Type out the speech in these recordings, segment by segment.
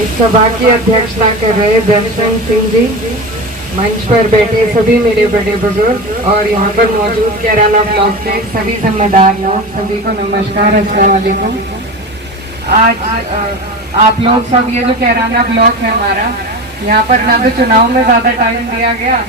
इस सभा की अध्यक्षता कर रहे दर्शन सिंह जी, मंच पर बैठे सभी मेरे बड़े बुजुर्ग और यहाँ पर मौजूद कैराना ब्लॉक के सभी जिम्मेदार लोग, सभी को नमस्कार, अस्सलाम वालेकुम। आज आप लोग सब, ये जो कैराना ब्लॉक है हमारा, यहाँ पर ना तो चुनाव में ज्यादा टाइम दिया गया,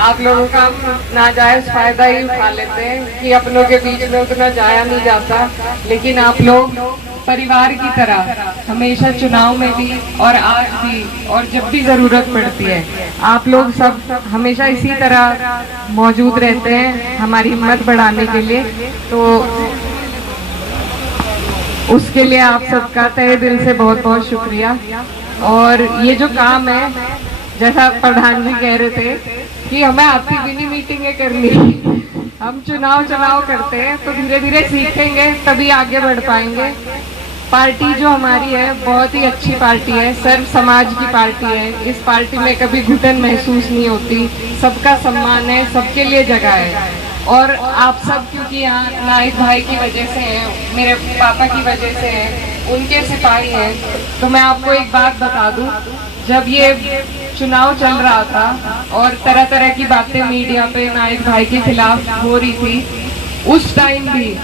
आप लोगों का हम नाजायज फायदा ही उठा लेते हैं कि अपनों के बीच में उतना जाया नहीं जाता, लेकिन आप लोग परिवार की तरह हमेशा चुनाव में भी और आज भी और जब भी जरूरत पड़ती है आप लोग सब हमेशा इसी तरह मौजूद रहते हैं हमारी हिम्मत बढ़ाने के लिए। तो उसके लिए आप सबका तहे दिल से बहुत बहुत शुक्रिया। और ये जो काम है, जैसा प्रधान जी कह रहे थे कि हमें आपकी भी नहीं मीटिंगें करनी, हम चुनाव करते हैं तो धीरे धीरे सीखेंगे तभी आगे बढ़ पाएंगे। पार्टी जो हमारी है बहुत ही अच्छी पार्टी है, सर्व समाज की पार्टी है। इस पार्टी में कभी घुटन महसूस नहीं होती, सबका सम्मान है, सबके लिए जगह है। और आप सब क्योंकि यहाँ नाइक भाई की वजह से हैं, मेरे पापा की वजह से हैं, उनके सिपाही हैं, तो मैं आपको एक बात बता दूं, जब ये चुनाव चल रहा था और तरह तरह की बातें मीडिया पे नाइक भाई के खिलाफ हो रही थी, उस टाइम भी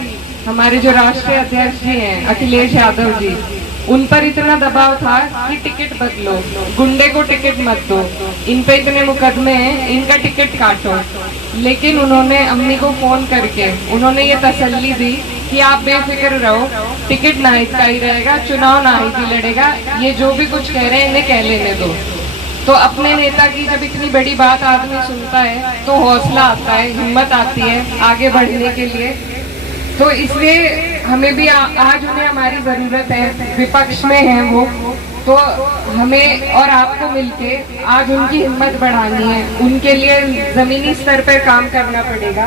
हमारे जो राष्ट्रीय अध्यक्ष जी हैं अखिलेश यादव जी, उन पर इतना दबाव था कि टिकट बदलो, गुंडे को टिकट मत दो, इन पे इतने मुकदमे हैं, इनका टिकट काटो। लेकिन उन्होंने अम्मी को फोन करके उन्होंने ये तसल्ली दी कि आप बेफिक्र रहो, टिकट नाहिद का ही रहेगा, चुनाव नाहिद ही लड़ेगा, ये जो भी कुछ कह रहे हैं इन्हें कह लेने दो। तो अपने नेता की जब इतनी बड़ी बात आदमी सुनता है तो हौसला आता है, हिम्मत आती है आगे बढ़ने के लिए। तो इसलिए हमें भी आज उन्हें हमारी जरूरत है, विपक्ष में है वो, तो हमें और आपको मिलके आज उनकी हिम्मत बढ़ानी है, उनके लिए जमीनी स्तर पर काम करना पड़ेगा,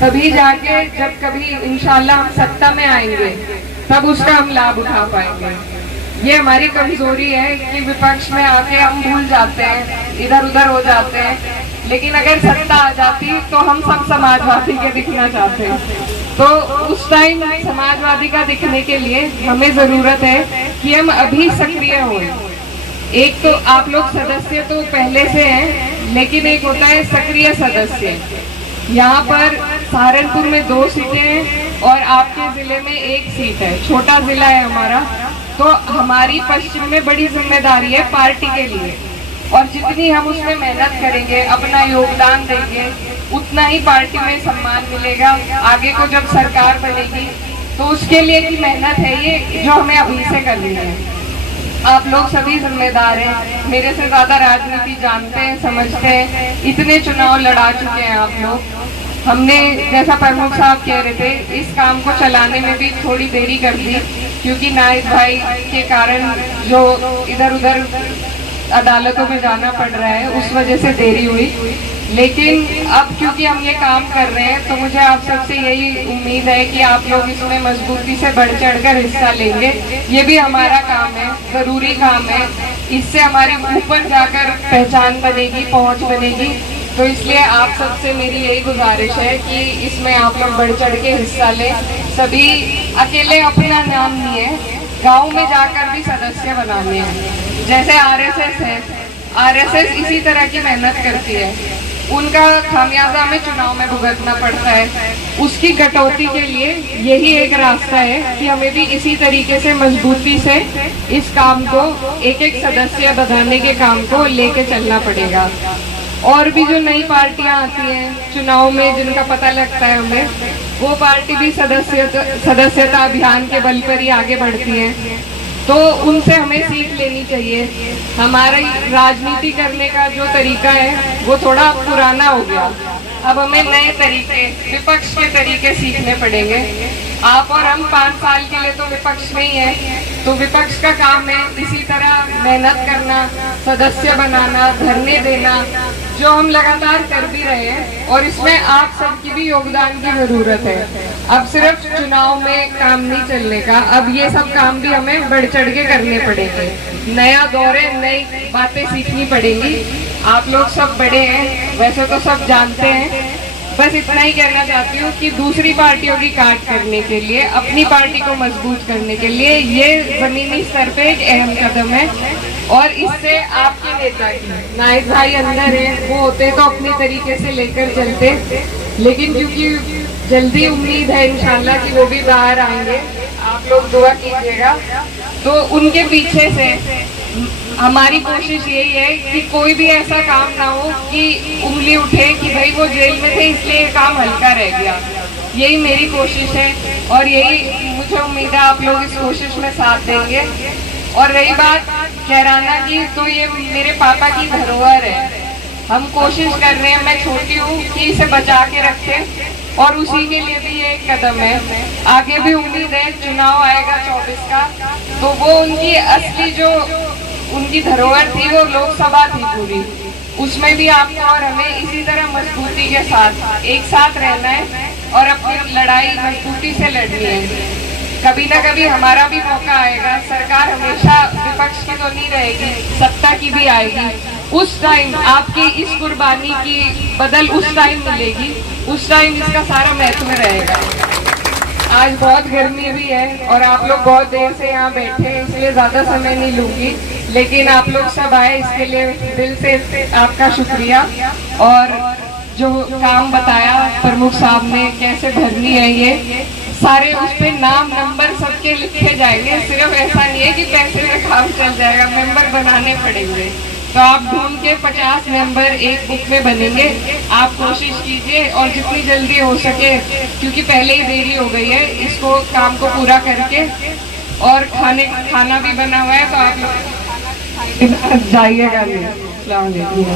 तभी जाके जब कभी इंशाल्लाह हम सत्ता में आएंगे तब उसका हम लाभ उठा पाएंगे। ये हमारी कमजोरी है कि विपक्ष में आके हम भूल जाते हैं, इधर उधर हो जाते हैं, लेकिन अगर सत्ता आ जाती तो हम सब समाजवादी के दिखना चाहते हैं। तो उस टाइम समाजवादी का दिखने के लिए हमें जरूरत है कि हम अभी सक्रिय हों। एक तो आप लोग सदस्य तो पहले से हैं, लेकिन एक होता है सक्रिय सदस्य। यहाँ पर सहारनपुर में 2 सीटें हैं और आपके जिले में 1 सीट है, छोटा जिला है हमारा, तो हमारी पश्चिम में बड़ी जिम्मेदारी है पार्टी के लिए, और जितनी हम उसमें मेहनत करेंगे, अपना योगदान देंगे, उतना ही पार्टी में सम्मान मिलेगा। आगे को जब सरकार बनेगी तो उसके लिए की मेहनत है ये जो हमें अभी से करनी है। आप लोग सभी जिम्मेदार हैं, मेरे से ज्यादा राजनीति जानते हैं, समझते हैं, इतने चुनाव लड़ा चुके हैं आप लोग। हमने, जैसा प्रमुख साहब कह रहे थे, इस काम को चलाने में भी थोड़ी देरी कर दी क्योंकि नाइक भाई के कारण जो इधर उधर अदालतों में जाना पड़ रहा है उस वजह से देरी हुई। लेकिन अब क्योंकि हम ये काम कर रहे हैं तो मुझे आप सबसे यही उम्मीद है कि आप लोग इसमें मजबूती से बढ़ चढ़कर हिस्सा लेंगे। ये भी हमारा काम है, जरूरी काम है, इससे हमारी ऊपर जाकर पहचान बनेगी, पहुंच बनेगी। तो इसलिए आप सबसे मेरी यही गुजारिश है कि इसमें आप लोग बढ़ चढ़ के हिस्सा लें। सभी अकेले अपना नाम नहीं है, गाँव में जाकर भी सदस्य बनाने हैं। जैसे RSS है, RSS इसी तरह की मेहनत करती है, उनका खामियाजा हमें चुनाव में भुगतना पड़ता है। उसकी कटौती के लिए यही एक रास्ता है कि हमें भी इसी तरीके से मजबूती से इस काम को, एक एक सदस्य बढ़ाने के काम को लेके चलना पड़ेगा। और भी जो नई पार्टियां आती हैं चुनाव में, जिनका पता लगता है हमें, वो पार्टी भी सदस्यता अभियान के बल पर ही आगे बढ़ती है, तो उनसे हमें सीख लेनी चाहिए। हमारी राजनीति करने का जो तरीका है वो थोड़ा पुराना हो गया, अब हमें नए तरीके, विपक्ष के तरीके सीखने पड़ेंगे। आप और हम 5 साल के लिए तो विपक्ष में ही हैं, तो विपक्ष का काम है इसी तरह मेहनत करना, सदस्य बनाना, धरने देना, जो हम लगातार कर भी रहे हैं, और इसमें आप सबकी भी योगदान की जरूरत है। अब सिर्फ चुनाव में काम नहीं चलने का, अब ये सब काम भी हमें बढ़ चढ़ के करने पड़ेंगे। नया दौर है, नई बातें सीखनी पड़ेंगी। आप लोग सब बड़े हैं, वैसे तो सब जानते हैं, बस इतना ही कहना चाहती हूँ कि दूसरी पार्टियों की काट करने के लिए, अपनी पार्टी को मजबूत करने के लिए ये जमीनी स्तर पे एक अहम कदम है। और इससे आपके नेता की नाइक भाई अंदर है, वो होते तो अपनी तरीके से लेकर चलते, लेकिन क्योंकि जल्दी उम्मीद है इंशाल्लाह कि वो भी बाहर आएंगे, आप लोग दुआ कीजिएगा। तो उनके पीछे से हमारी कोशिश यही है कि कोई भी ऐसा काम ना हो कि उंगली उठे कि भाई वो जेल में थे इसलिए काम हल्का रह गया। यही मेरी कोशिश है और यही मुझे उम्मीद है आप लोग इस कोशिश में साथ देंगे। और रही बात कैराना की, तो ये मेरे पापा की धरोहर है। हम कोशिश कर रहे हैं, मैं छोटी हूँ, कि इसे बचा के रखें और उसी के लिए भी ये एक कदम है। आगे भी उम्मीद है चुनाव आएगा 24 का, तो वो उनकी असली जो उनकी धरोहर थी वो लोकसभा थी पूरी, उसमें भी आपको और हमें इसी तरह मजबूती के साथ एक साथ रहना है और अपनी लड़ाई मजबूती से लड़नी है। कभी ना कभी हमारा भी मौका आएगा, सरकार हमेशा विपक्ष की तो नहीं रहेगी, सत्ता की भी आएगी। उस टाइम आपकी इस कुर्बानी की बदल उस टाइम मिलेगी, उस टाइम इसका सारा महत्व रहेगा। आज बहुत गर्मी भी है और आप लोग बहुत देर से यहाँ बैठे हैं, इसलिए ज्यादा समय नहीं लूंगी, लेकिन आप लोग सब आए इसके लिए दिल से आपका शुक्रिया। और जो काम बताया प्रमुख साहब ने कैसे भरनी है, ये सारे उस पे नाम नंबर सबके लिखे जाएंगे। सिर्फ ऐसा नहीं है कि पैसे में काम चल जाएगा, मेंबर बनाने पड़ेंगे। तो आप ढूंढ के 50 मेंबर एक बुक में बनेंगे। आप कोशिश कीजिए और जितनी जल्दी हो सके, क्योंकि पहले ही देरी हो गई है, इसको काम को पूरा करके और खाना भी बना हुआ है, तो आप लोग जाइएगा। अस्सलाम वालेकुम।